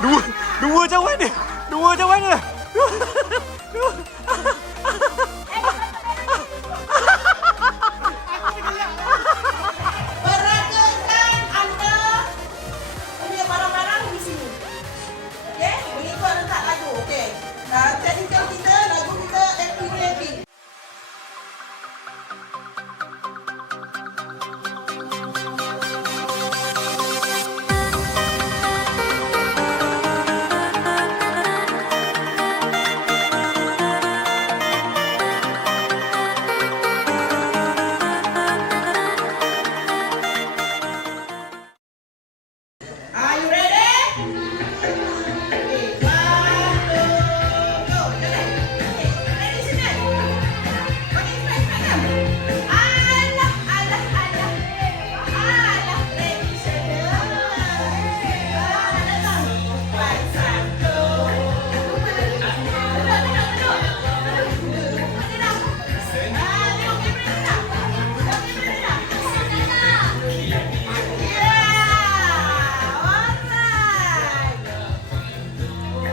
Dua cawan dia. Dua cawan dia. Peragakan anda punya barang-barang di sini. Okey, mengikut letak lagu. Okey. Technical kita, lagu kita happy. Are you ready? Okay, 1, 2, go. Jalan. Okay, ready sini. Bagi strike kan? Alah. Alah, ready sini. Datang. 1, 2,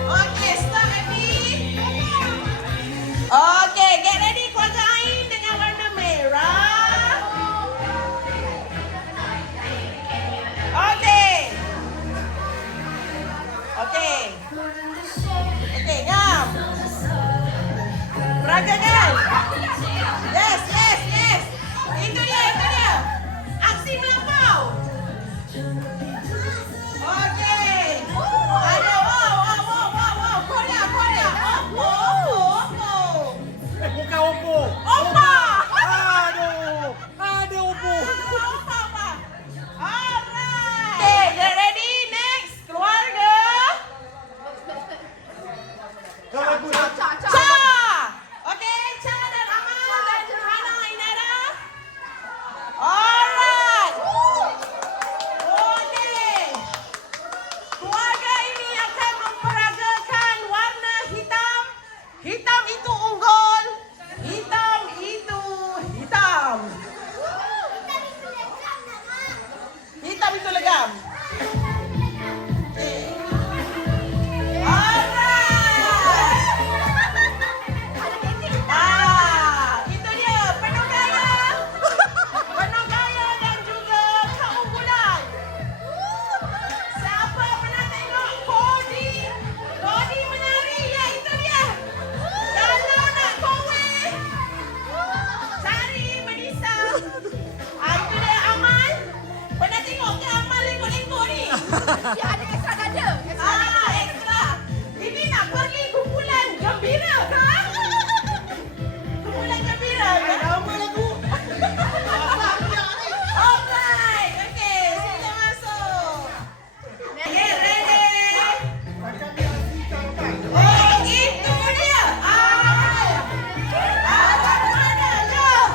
okay, stop happy. Okay, get ready keluarga Ain dengan warna merah. Okay. Okay. Okay, ngam. Peragakan. Yes. Itu dia. Aksi melampau. Okay. Ada wow. Korea. Bukan Oppo. Opa. Aduh. Ada Oppo. Opa. Alright. Okay, get ready. Next, keluarga. Lagu. Cha. Okay, Cha dan Amal dan Hana Inara. Alright. Okay. Keluarga ini akan memperagakan warna hitam. Hitam itu unggul. Hitam itu hitam. Hitam itu legam. Okay. Alright. Itu dia penuh gaya dan juga keunggulan. Siapa pernah tengok Cody menari? Ya, itu dia. Kalau nak kowe, cari Melissa. Itu dia Amal. Pernah tengok ke Amal lengkok-lengkok ni? Ya, ada ekstra dada. Ekstra. Ini nak pergi kumpulan gembira ke? Kumpulan gembira ke? Nama lagu. Alright. Okay, sila masuk. Okay, ready? Oh, itu dia. Mana jom.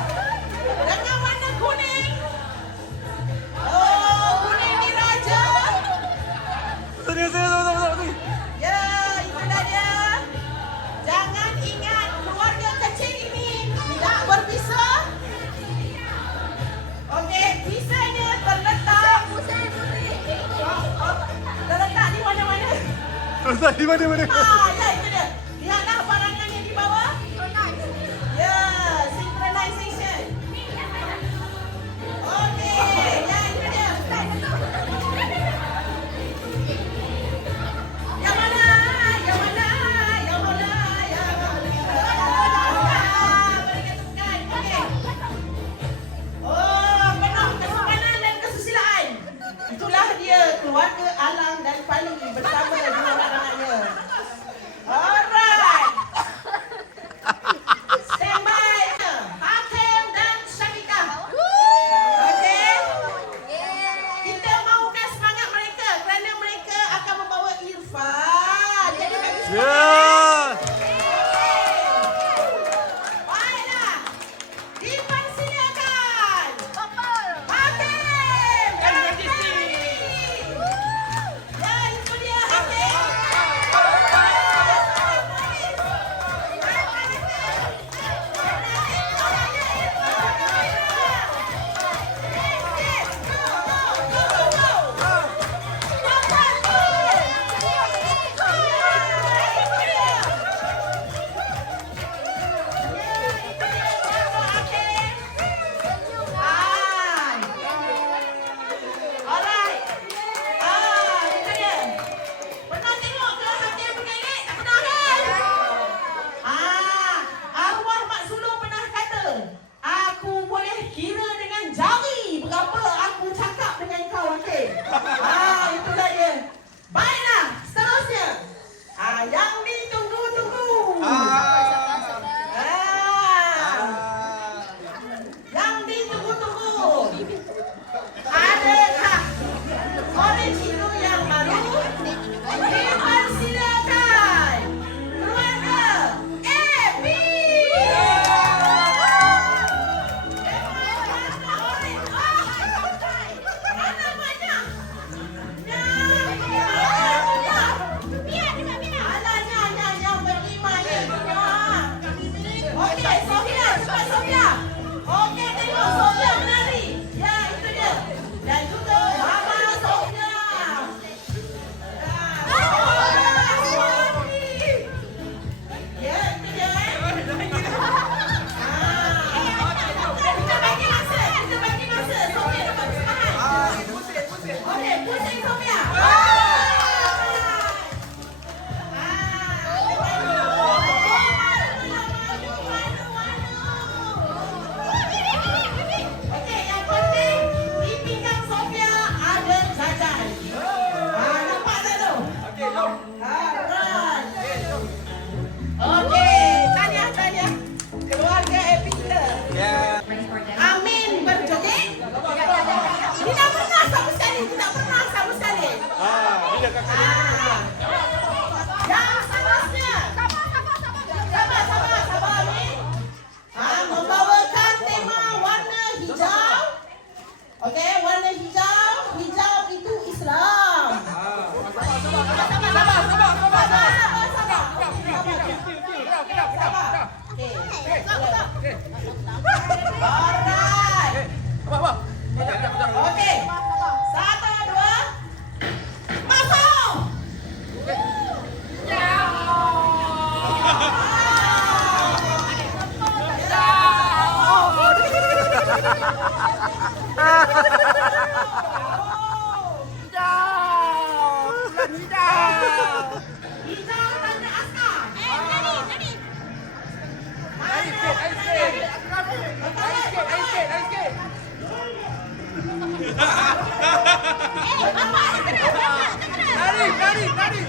Dengan warna kuning. Oh, kuning ni raja. Sini. Ya, itulah dia. Jangan ingat keluarga kecil ini tidak berbisa. Okey, bisanya terletak di mana-mana. Terus di mana? Ya itu dia. Lihatlah barangan yang di bawah. Ya, synchronization. Okey, ya itu dia. Yang mana? Berketukan. Okey. Oh, penuh kesukanan dan kesusilaan. Itulah dia keluarga Alang dan Fali bersama dengan anak-anaknya. Alright. Stand by. Hakim dan Syamika. Okey. Kita mahukan semangat mereka kerana mereka akan membawa Irfan. Jadi bagi semangat. Ya. Baiklah. Dipersilakan. Hakim dan Fali. Ya, itu dia Hakim. Yang seterusnya. Sabar ni. Membawakan tema warna hijau. Okey, warna hijau. Hijau itu Islam. Alright. Okey. 1, 2. Masuk. Hijau tanda askar. Lari.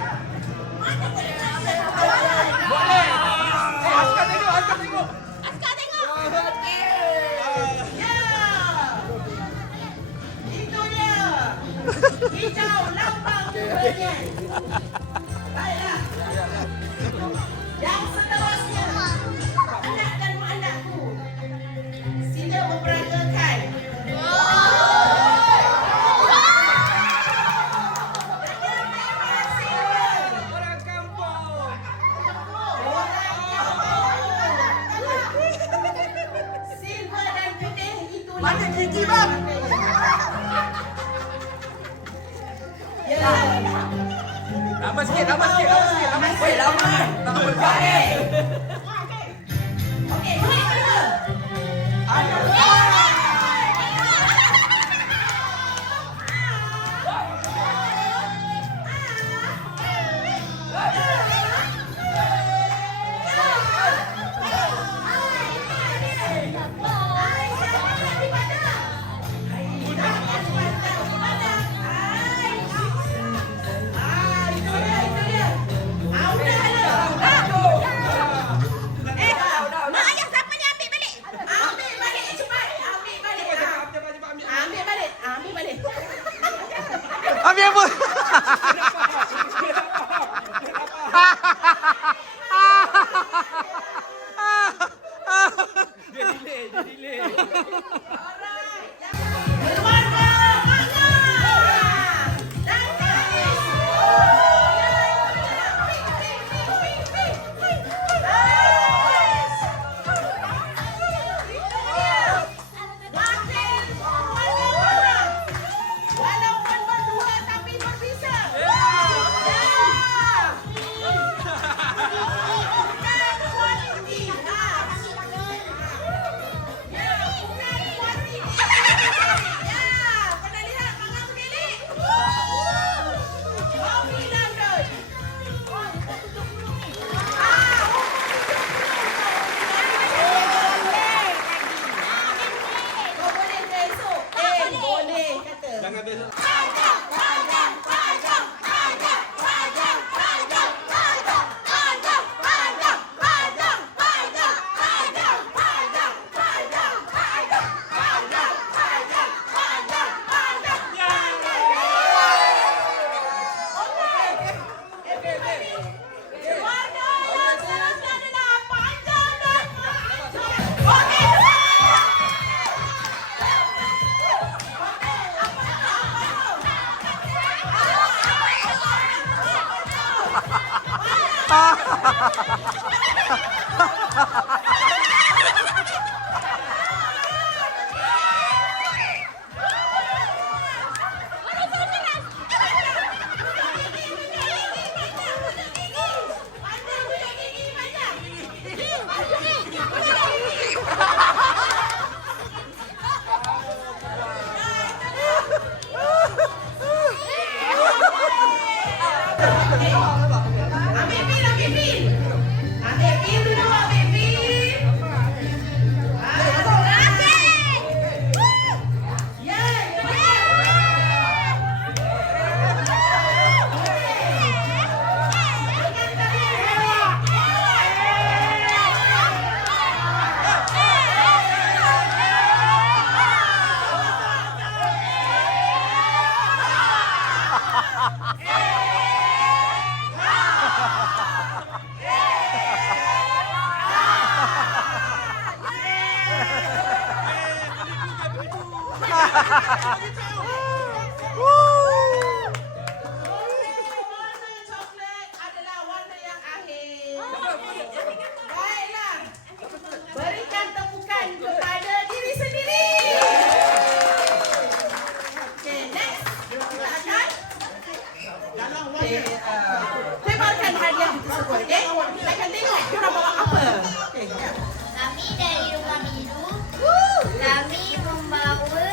Boleh. Askar tengok. Ya. Itu dia. Hijau lambang kemenangan. Baiklah. Yang seterusnya. Anak dan anakku. Sila memperagakan. Orang kampung. Silver dan putih itu Mana gigi, bang? Ya. Tambah sikit. Baik. Okey, duit kedua. Ambil apa? Dia delay. Keluarga Mana dan Kanis. Walaupun berdua tapi berbisa. Bukan kualiti. Bukan kualiti. Pernah lihat Mangang Kelik? Bobby London. Kau boleh ke esok? Boleh kata. Jangan besok. Warna yang seterusnya adalah panjang dan panjang. Okey. Warna coklat adalah warna yang akhir. Baiklah. Berikan tepukan kepada diri sendiri. Okey, next. Kita akan tebalkan hadiah tersebut. Okey, kita akan tengok kita bawa apa. Okey, jap. Kami dari Rumah Biru. Kami membawa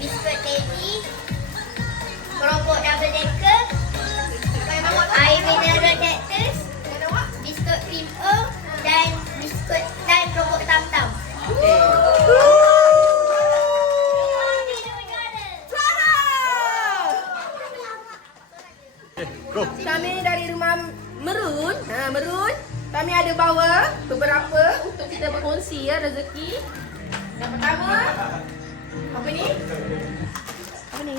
biskut Teddy, keropok double decker, air mineral Cactus, biskut Cream O dan biskut dan keropok tam-tam. Kami dari Rumah Merun. Merun. Kami ada bawa beberapa untuk kita berkongsi ya rezeki. Yang pertama, apa ni? Apa ni?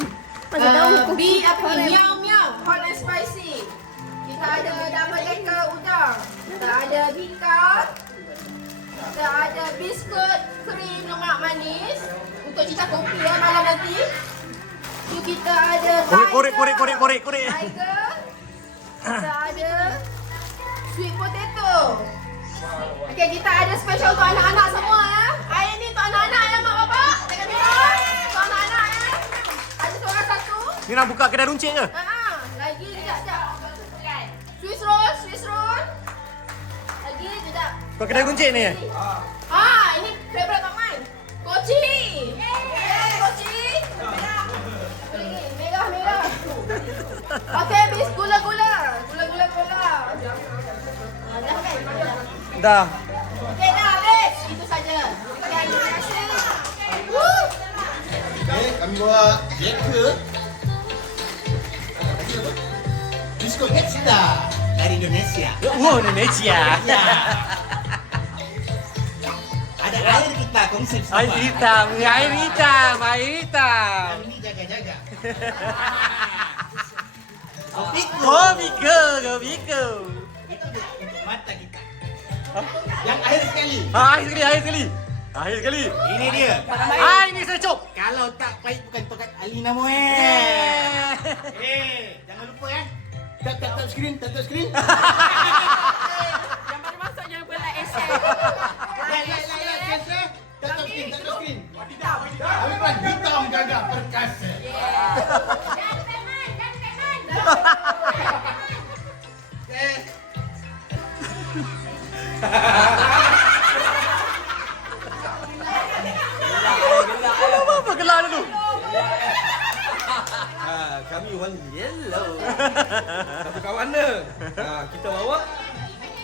Miao Miao hot and spicy. Kita ada double decker udang. Kita ada bika. Kita ada biskut krim lemak manis untuk cicah kopi ya malam nanti. Tu kita ada Korek. tiger. Kita ada sweet potato. Okey, kita ada special untuk anak-anak semua ya. Air ni untuk anak-anak ya mak bapak. Jangan minum. Untuk anak-anak ya. Ada seorang satu. Ni nak buka kedai runcit ke? Lagi kejap. Swiss roll. Lagi kejap. Buka kedai runcit ni. Ini favorite Taman. Koci. Koci. Merah. Okey, bis gula-gula. Dah. Okey, dah habis. Itu saja. Okey, terima kasih. Okey, kami bawa Jeka. Biskut Extra dari Indonesia. Indonesia. Ya. Ada air kita konsep sama. Air hitam. Ini jaga-jaga. Komiko. Itu dia untuk mata kita. Yang akhir sekali. Akhir sekali. Ini dia. Ini secup. Kalau tak pahit bukan tokat Alina Moe. Jangan lupa ya. Tap screen. Jangan masuk jangan pula share. Tap screen. Hitam gagah perkasa. Apa gelak dulu? Kami warna yellow. Satu kawan warna. Kita bawa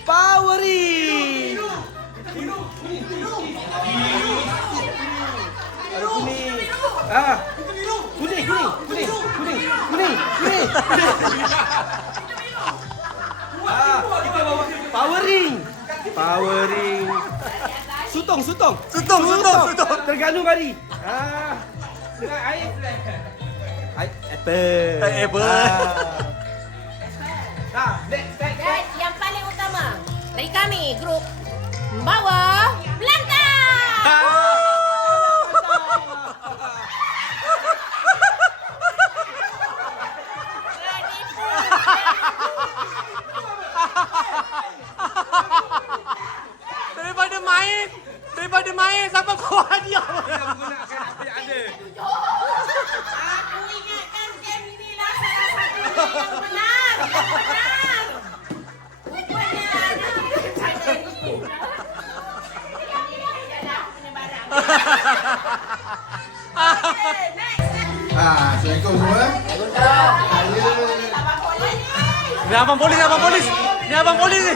Powery. Ada kuning. Kuning. Kita bawa Powering. Sutong. Terganu mari. Dengan air. Apple. Next. Dan yang paling utama dari kami grup membawa Blanca. Daripada main sampai bawa hadiah. Kita menggunakan apa yang ada. Aku ingatkan game inilah salah satu yang benar. Rupanya ada cara ini. Okay, next. Assalamualaikum semua. Ni abang polis ni.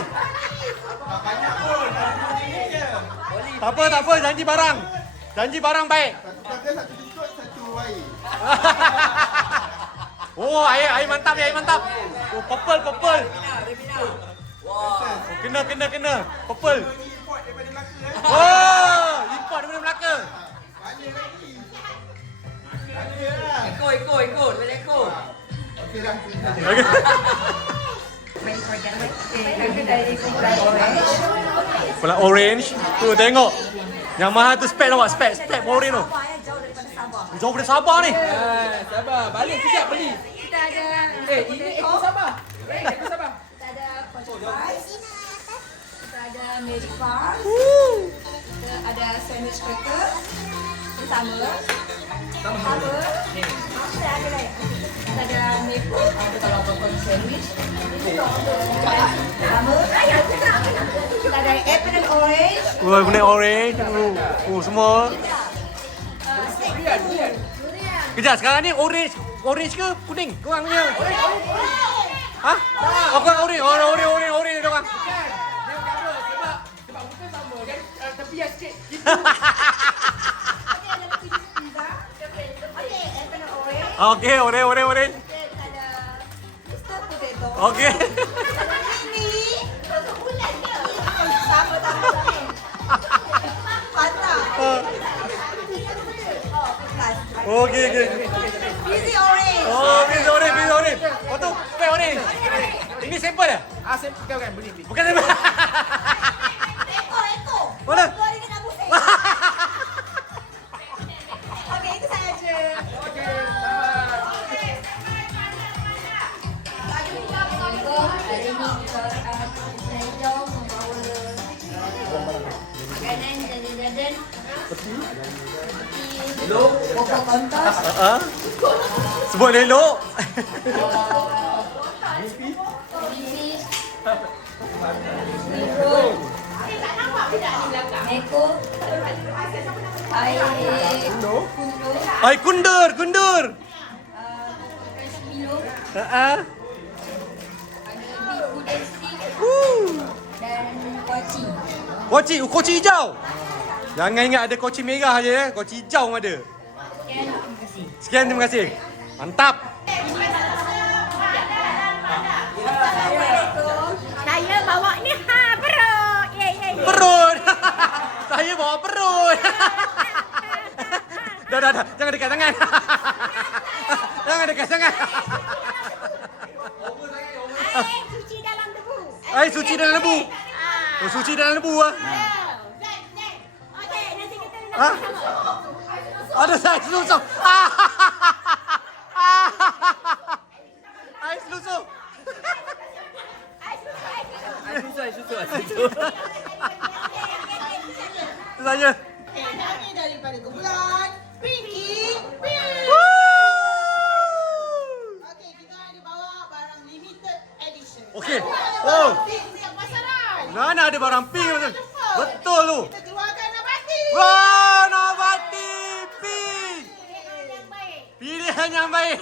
Tak apa, janji barang baik. Satu kata, satu tutup, satu air. Oh, air mantap. Oh, purple. Kena. Purple. Oh, import daripada Melaka. Banyak lagi. Ekor. Okay. Pula orange. Tu tengok. Yang mahal tu spek nampak spek orange tu. Jauh daripada Sabah ni. Sabar, balik sekejap beli. Kita ada Ini ekor sabar. Ekor sabar. kita ada Porsche fries. Kita ada Magic Bar. Kita ada sandwich cracker. Ini sama. Sama. Kita ada lain. Kita ada maple. Ada kalau apa-apa sandwich. Sama. Kita ada apple and orange. Oh, benda orange. Semua. Durian. Kejap, sekarang ni orange ke kuning? Korang punya. Ha? Oh, korang orange. Orange dia orang. Dia cover sebab muka sama kan. Tepi yang sikit. Okey, orange. Kita ada Mr. Potato. Okey. Okey. Busy orange. Oh, bis orange. Oh tu, spek orange. Ini sampel dah? Saya bukan beli. Bukan sampel. Eko. Mana? Dua ringgit nak pusing. Okey, itu saja. Hari ini kita belajar membawa makanan dari Dadan. Seperti pokok kontas. Sebut elok. Meko. Ai kundur. Milo. Ha. Ada beef pudding stick dan koci. Koci hijau. Jangan ingat ada koci merah je ya. Koci hijau pun ada. Sekian, terima kasih. Mantap. Saya bawa ni perut. Perut. Saya bawa perut. Dah. Jangan dekat sangat. Jangan dekat sangat. Air suci dalam debu. Air suci dalam lebu. Oh, suci dalam lebu ah. Okey, nanti kita nak Ha? Ada saya selusuk. Air selusuk. Susu. Itu saja. Ini daripada kumpulan Pinky Pink. Okey, kita ada bawa barang limited edition. Okey. Oh. Oh. Pink siap pasaran. Mana ada barang pink betul. Betul tu. Kita keluarkan Nabati. Wah, Nabati pink. Pilihan yang baik.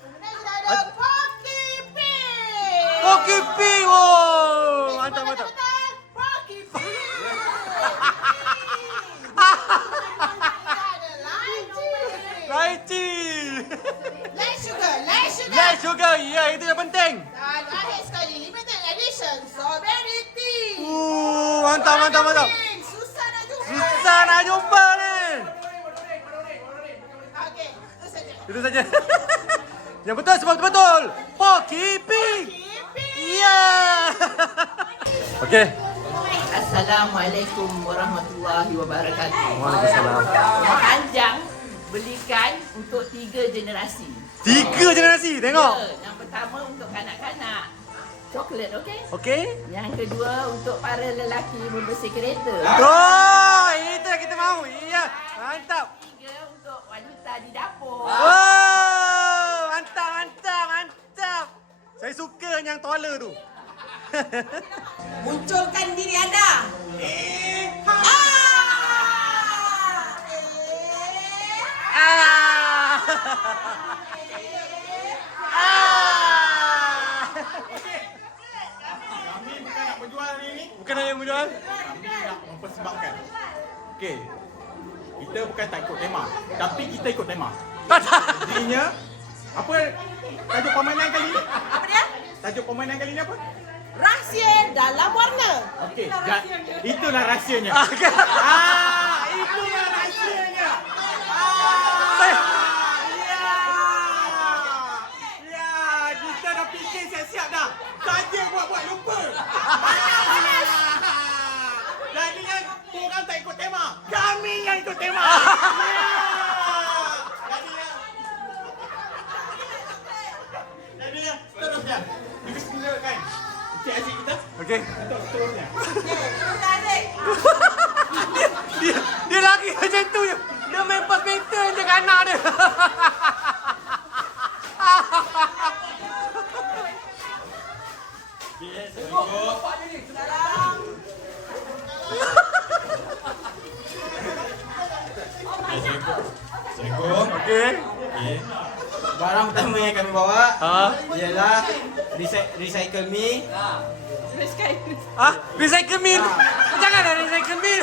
Kemudian kita ada Pocky Pink. Pocky pink. Oh, mantap. Pocky Pink. Ada Lychee. Light sugar. Light sugar. Ya, itu yang penting. Dan akhir sekali limited edition strawberry tea. Mantap. Pink. Susah nak jumpa. Susah nak jumpa ni. Okey, itu saja. Itu saja. Yang betul sebab betul. Pocky pink. Ya. Okey. Assalamualaikum warahmatullahi wabarakatuh. Waalaikumsalam. Panjang belikan untuk 3 generasi. 3 generasi, tengok. Ya, yang pertama untuk kanak-kanak. Coklat, okey? Okey. Yang kedua untuk para lelaki membersih kereta. Oh, itu yang kita mahu. Ya, mantap. 3 untuk wanita di dapur. Oh, mantap. Saya suka yang taller tu. Munculkan diri anda. Kami bukan nak menjual hari ni. Bukan hanya menjual. Kami nak mempersembahkan. Okey. Kita bukan tak ikut tema, tapi kita ikut tema. Jadinya apa tajuk permainan kali ni? Apa dia? Tajuk permainan kali ni apa? Rahsia dalam warna. Okey, itulah rahsianya. Okey. Itulah rahsianya. Saya ikut tema. Jadi ya, terusnya. Bismillah kan. Cik Aziz kita. Okey. Terusnya. Terus adik. Dia lagi macam tu je. Dia main badminton je dengan anak dia. Assalamualaikum. Okey. Okey. Barang pertama yang kami bawa ialah recycle me. Recycle me. Jangan dah recycle me.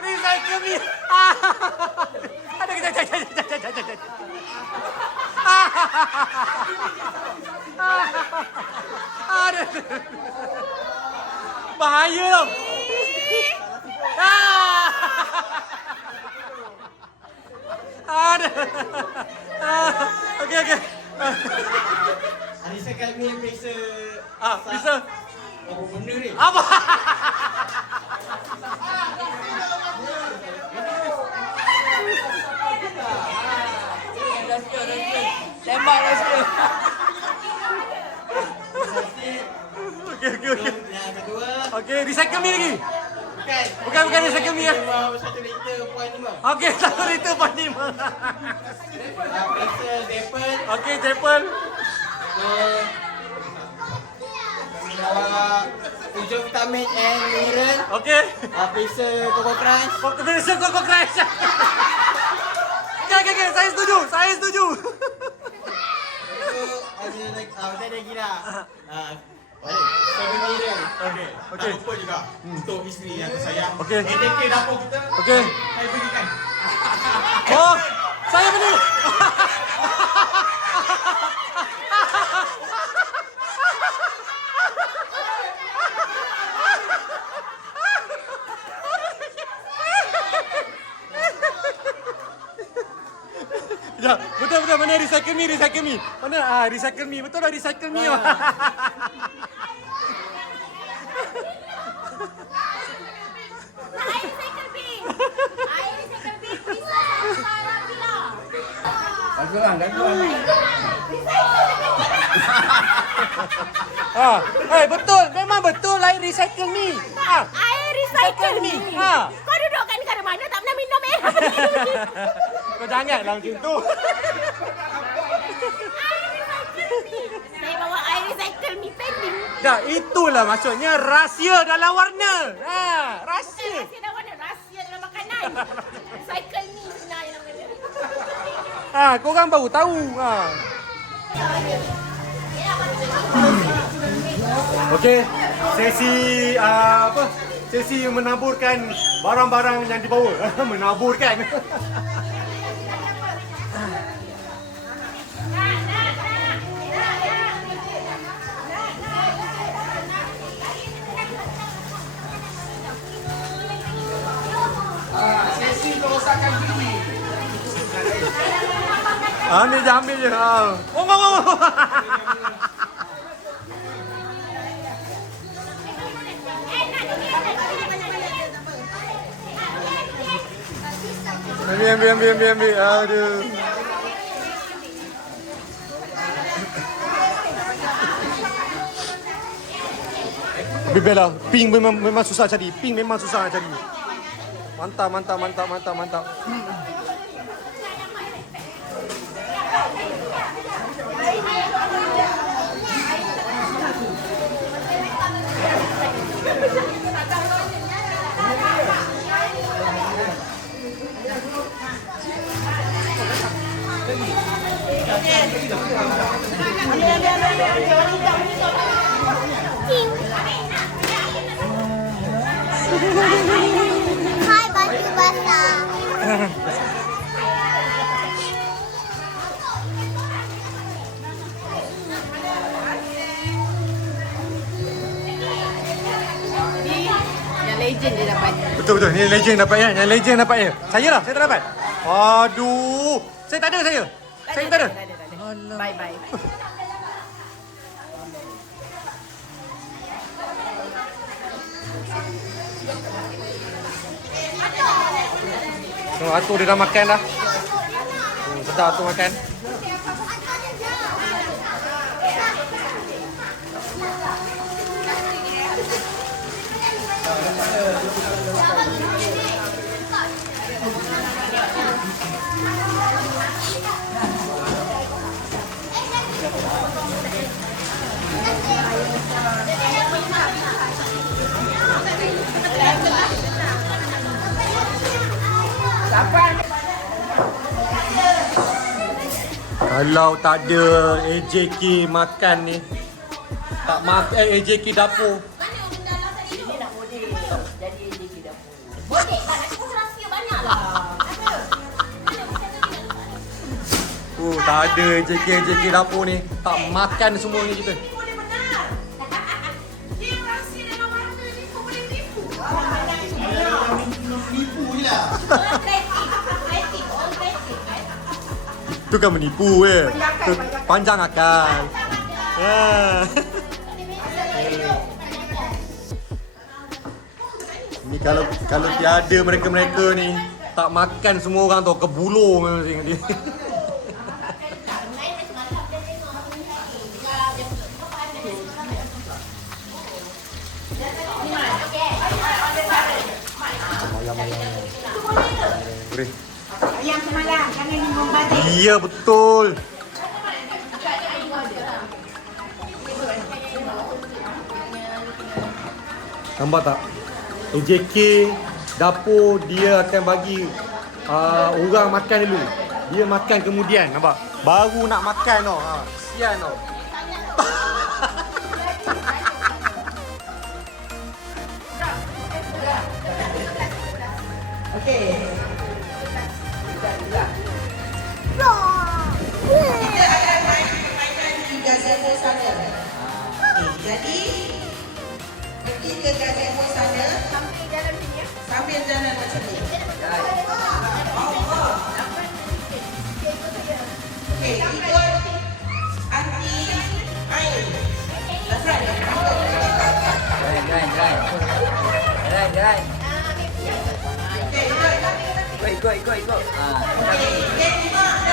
Recycle me. Ada kita. Ada. Bahaya tau. Ada. Okey. Recycle me bisa. Bisa. Apa benda ni? Apa? Tembak dah sikit. Okey. Yang kedua. Okey, recycle me lagi. Bukan recycle me. 1 liter point 5. Okey, 1 liter per 5. Pressure Dapple. Okey, Chapel. Bawa hujung vitamin and mineral. Okey. Pressure Coco Crunch. Bisa Coco Crash. Okey, saya setuju. Ada lagi lah. Seven mineral. Okey. Tak lupa juga untuk isteri yang tersayang. Okey. ATK dapur kita. Okey. Saya berikan. Oh, saya beli. Ya, betul mana recycle me. Mana recycle me. Betul lah recycle me. Air recycle bin. Air recycle bin bisa sekarang bilang. Betul. Memang betul air recycle me. Air recycle bin. Kau duduk kat negara mana tak pernah minum air? Kau janganlah macam tu. Saya bawa air recycle bin pending. Dah, itulah maksudnya rahsia dalam warna. Rahsia. Rahsia dalam mana? Rahsia dalam makanan. Recycle bin sebenarnya nama dia. Korang baru tahu. Okey, sesi menaburkan barang-barang yang dibawa. Menaburkan. Sesi kerosakan gigi. Ambil je. Oh. Ambil. Aduh. Biarlah, pink memang susah cari. Pink memang susah nak cari. Mantap. Hai baju basah. Yang legend dia dapat. Betul. Ni legend dapat ya. Yang legend dapat ya. Saya tak dapat. Aduh. Saya tak ada. Saya tak ada. Bye. Tengok Atuk dia dah makan dah. Sedap Atuk makan. Kalau tak ada AJK makan ni, tak makan AJK dapur. Boleh tak? Nak kita rahsia banyak lah. Tak ada AJK dapur ni. Tak makan semua ni kita. Tipu dia benar. Dia rahsia dalam warna ni kau boleh tipu. Nipu je lah. Tu kan menipu tu panjang akal. Ni kalau tiada mereka-mereka ni tak makan semua orang tu kebulur memang tengok dia. Boleh. Ayam semalam jangan membalik. Iya betul. Nampak tak? AJK dapur dia akan bagi orang makan dulu. Dia makan kemudian, nampak? Baru nak makan tau. Kesian tau. Okey. Kita akan mainkan di gazebo sana. Jadi pergi ke gazebo sana sambil jalan macam ni. Okey, ikut anti air. That's right. Jalan. Okey, ikut. Ikut. Okey, yang lima.